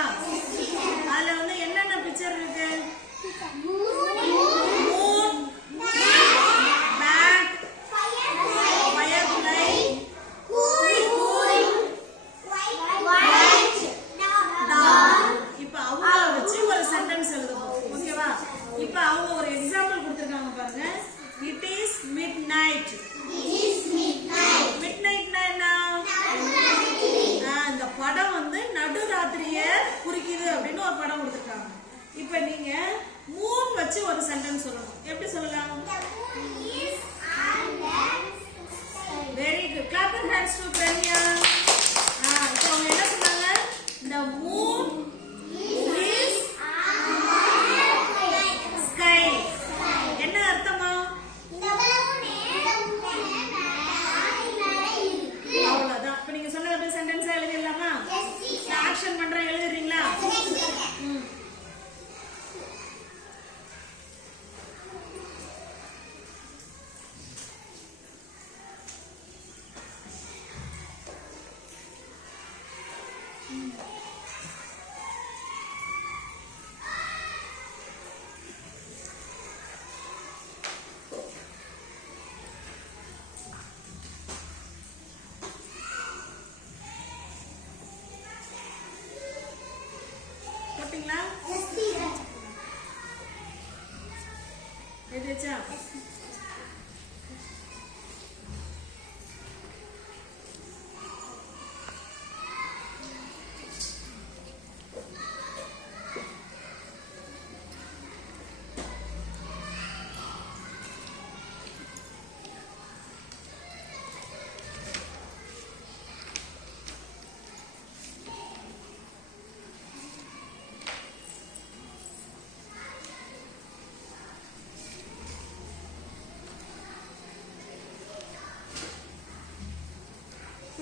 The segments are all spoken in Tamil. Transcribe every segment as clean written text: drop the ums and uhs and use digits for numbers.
இருக்கா? அதுல வந்து என்னென்ன பிக்சர் இருக்கு? மூன், பேட், ஃபயர்ஃப்ளை, இப்ப அவங்க வச்சு ஒரு சென்டென்ஸ் எழுதணும். ஓகேவா? இப்ப அவங்க ஒரு எக்ஸாம்பிள் கொடுத்திருக்காங்க பாருங்க. It is midnight. மிட்நைட்னா என்ன? இந்த படம் வந்து நடுராத்திரிய குறிக்குது அப்படின்னு ஒரு படம் கொடுத்திருக்காங்க. இப்ப நீங்க மூன் வச்சு ஒரு சென்டென்ஸ் சொல்லணும். எப்படி சொல்லலாம்? Very good. Clap your hands to Pranya. இப்போ அவங்க என்ன சொன்னாங்க? The moon is sky. என்ன அர்த்தமா? அவ்வளவுதான். இப்ப நீங்க சொன்ன அப்படியே சென்டென்ஸா எழுதிடலாமா? ஆக்ஷன் பண்றேன், எழுதுறீங்களா? போட்டீங்களா? எழுதிச்சா?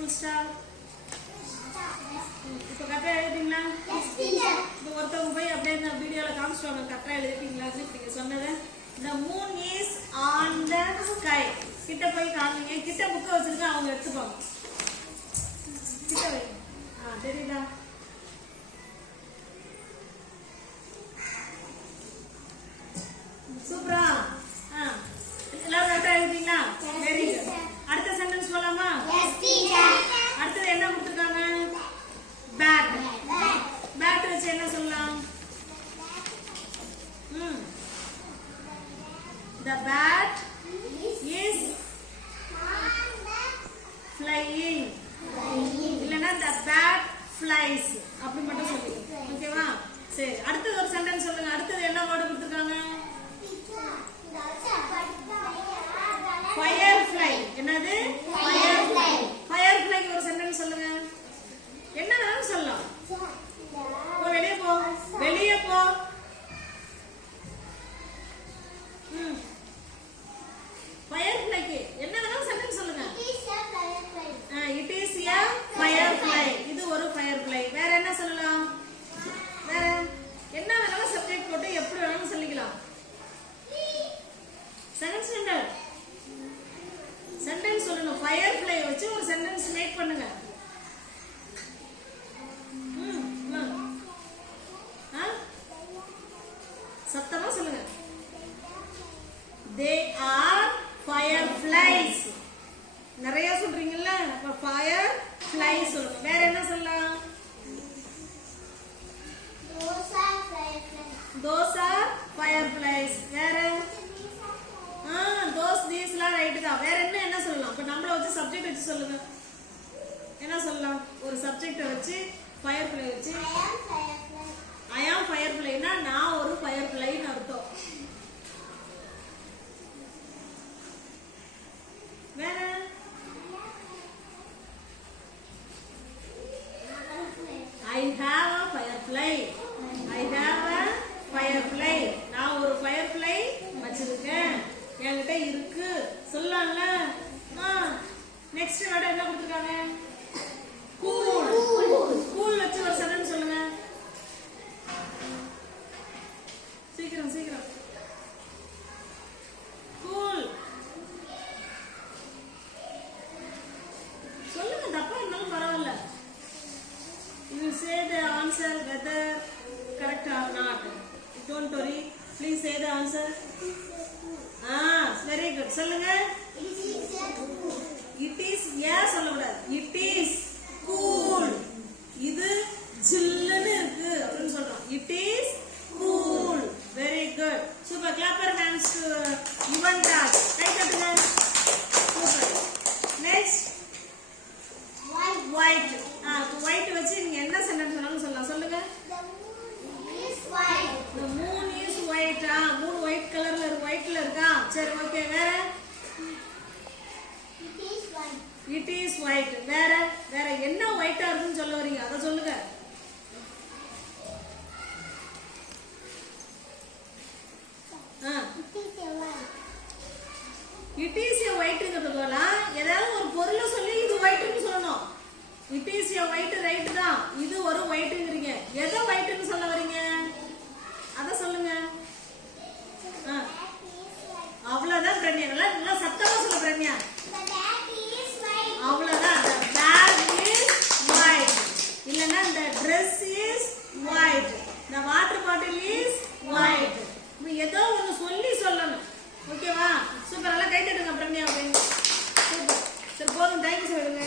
Full stop. இப்போ கரெக்டா எழுதிட்டீங்களா? இப்போ ஒருத்தவங்க போய் அப்படியே இந்த வீடியோல காமிச்சிட்டாங்க கரெக்டா எழுதிட்டீங்களா? நீங்க சொன்னதை the moon is on the sky. கிட்ட போய் காமிங்க. கிட்ட புக் வச்சிருக்க அவங்க எடுத்துப்பாங்க. கிட்ட வைங்க. தெரியுதா? சூப்பரா? எல்லாரும் கரெக்டா எழுதிட்டீங்களா? Very good. அடுத்த சென்டென்ஸ் போலாமா? அடுத்தது என்ன கொடுத்திருக்காங்க? பேட். பேட் வச்சு என்ன சொல்லலாம்? The bat is flying. இல்லனா the bat flies. அப்படி மட்டும் சொல்லுங்க. ஓகேவா? சரி, அடுத்து ஒரு சென்டென்ஸ் சொல்லுங்க. அடுத்து என்ன வேர்ட் கொடுத்திருக்காங்க? firefly. என்னது? firefly. firefly ஒரு சென்டென்ஸ் சொல்லுங்க. என்ன வேணும் சொல்லலாம்? வெளியே போ. வெளியே போ. firefly என்ன வேணும் சென்டென்ஸ் சொல்லுங்க. it is a firefly. இது ஒரு firefly. வேற என்ன சொல்லலாம்? வேற என்ன வேணாலும் சப்ஜெக்ட் போட்டு எப்படி வேணாலும் சொல்லிக்கலாம். செகண்ட் ஸ்டாண்டர்ட் சென்டென்ஸ் சொல்லணும். firefly வச்சு ஒரு சென்டென்ஸ் மேக் பண்ணுங்க. சத்தமா சொல்லுங்க. they are fireflies. நிறைய சொல்றீங்கல்ல, அப்ப fireflies சொல்லணும். வேற என்ன சொல்லலாம்? those are fireflies. வேற those these எல்லாம் ரைட் தான். வேற என்ன சொல்லலாம்? இப்ப நம்மள வச்சு சப்ஜெக்ட் வச்சு சொல்லுங்க. என்ன சொல்லலாம்? ஒரு சப்ஜெக்ட் வச்சு firefly வச்சு I am firefly னா நான் ஒரு firefly ன்னு அர்த்தம். வேற I have a firefly. I have a firefly. நான் ஒரு firefly வச்சிருக்கேன். என்கிட்ட இருக்கு சொல்லலாம்ல. நெக்ஸ்ட் வேர்ட் என்ன கொடுத்திருக்காங்க? கூல். கூல் வச்சு ஒரு சென்டென்ஸ் சொல்லுங்க. சீக்கிரம் the answer whether correct or not. Don't worry. Please say the answer. Very good. சொல்லுங்க. It is சொல்லக்கூடாது. It is cool. இது ஜில்லுன்னு இருக்கு அப்படின்னு சொல்றோம். It is cool. Very good. Super. Clap your hands to Yuvan Raj. கை தட்டுங்க. Super. Next. White. White வச்சு நீங்க என்ன சென்டென்ஸ் வேணாலும் சொல்லலாம். சொல்லுங்க. The moon is white. moon white கலர்ல இருக்கு. whiteல இருக்கா? சரி ஓகே. வேற? It is white. வேற என்ன white இருக்குன்னு சொல்ல வரீங்க? அத சொல்லுங்க. It is a whiteங்கிறது போல ஏதாவது ஒரு பொருளை சொல்லி இது whiteன்னு சொல்லணும். It is a white right தான். இது ஒரு whiteங்கறீங்க. எதை whiteன்னு சொல்ல வரீங்க? அத சொல்லுங்க. அவ்வளவுதான் பிரண்யா. நல்லா சத்தமா சொல்ல பிரண்யா. அவ்வளவுதான். The bag is white. இல்லனா the dress is white. The water bottle is white. நீ ஏதோ ஒன்னு சொல்லி சொல்லணும். ஓகேவா? சூப்பர். நல்லா கை தட்டுங்க பிரண்யா. சூப்பர். சரி போதும். டைம் சொல்லுங்க.